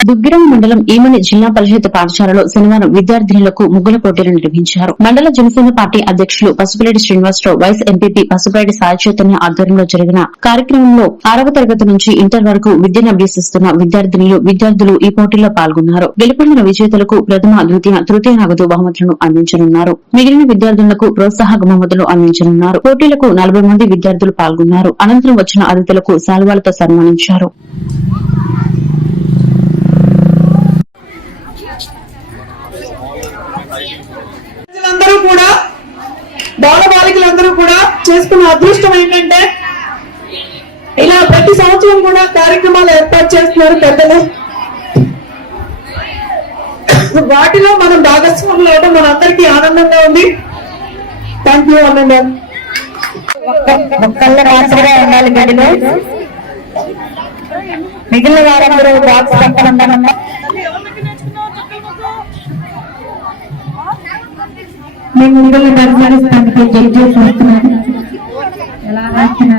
దుగ్గిరం మండలం ఈమని జిల్లా పరిషత్ పాఠశాలలో శనివారం విద్యార్థినులకు ముగ్గుల పోటీలు నిర్వహించారు. మండల జనసేన పార్టీ అధ్యకులు పసుపులేటి శ్రీనివాసరావు వైస్ ఎంపీపీ పసుపులేటి సాయి చైతన్య ఆధ్వర్యంలో జరిగిన కార్యక్రమంలో ఆరవ తరగతి నుంచి ఇంటర్ వరకు విద్యను అభ్యసిస్తున్న విద్యార్థినులు విద్యార్థులు ఈ పోటీలో పాల్గొన్నారు. గెలుపొందిన విజేతలకు ప్రథమ ద్వితీయ తృతీయ నగదు బహుమతులను అందించనున్నారు. మిగిలిన విద్యార్థులకు ప్రోత్సాహక బహుమతులు అందించనున్నారు. పోటీలకు నలభై మంది విద్యార్థులు పాల్గొన్నారు. అనంతరం వచ్చిన అతిథులకు శాల్వాలతో సన్మానించారు అందరూ కూడా బాల బాలికలందరూ కూడా చేసుకున్న అదృష్టం ఏంటంటే ఇలా ప్రతి సంవత్సరం కూడా కార్యక్రమాలు ఏర్పాటు చేస్తున్నారు పెద్దలు. వాటిలో మనం భాగస్వాములు అవడం మనందరికీ ఆనందంగా ఉంది. థ్యాంక్ యూ ఉండాలి గదిలో మిగిలిన వారందరూ బాక్స్ పక్కన మిగిలిన పరిశీలిస్తానికి జడ్జ్ చేసి వస్తున్నాను ఎలా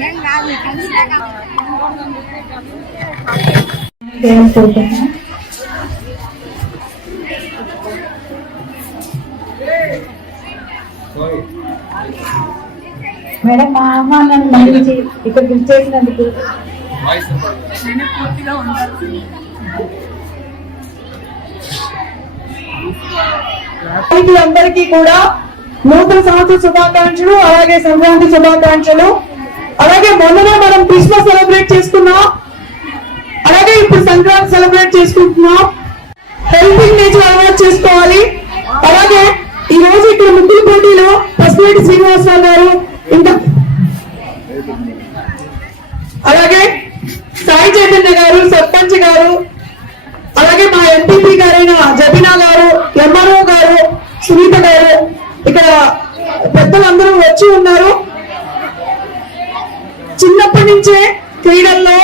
ఏం కాదు కలిసినాక మేడం మా ఆహ్వానాన్ని ఇక్కడ గుర్తు చేసినందుకు. అందరికీ కూడా నూతన సంవత్సర శుభాకాంక్షలు అలాగే సంక్రాంతి శుభాకాంక్షలు. అలాగే మొన్ననే మనం క్రిస్మస్ సెలబ్రేట్ చేసుకున్నాం అలాగే ఇప్పుడు సంక్రాంతి సెలబ్రేట్ చేసుకుంటున్నాం. హెల్పింగ్ నేచర్ అలవాటు చేసుకోవాలి. అలాగే ఈ రోజు ఇక్కడ ముగ్గురు పోటీలో పసిరెడ్డి శ్రీనివాసరావు గారు ఇంకా అలాగే సాయి చైతన్య గారు సర్పంచ్ గారు అలాగే మా ఎంపీపీ గారైన జబినా గారు ఎంఆర్ఓ గారు సునీత గారు ఇక్కడ పెద్దలందరూ వచ్చి ఉన్నారు. చిన్నప్పటి నుంచే క్రీడల్లో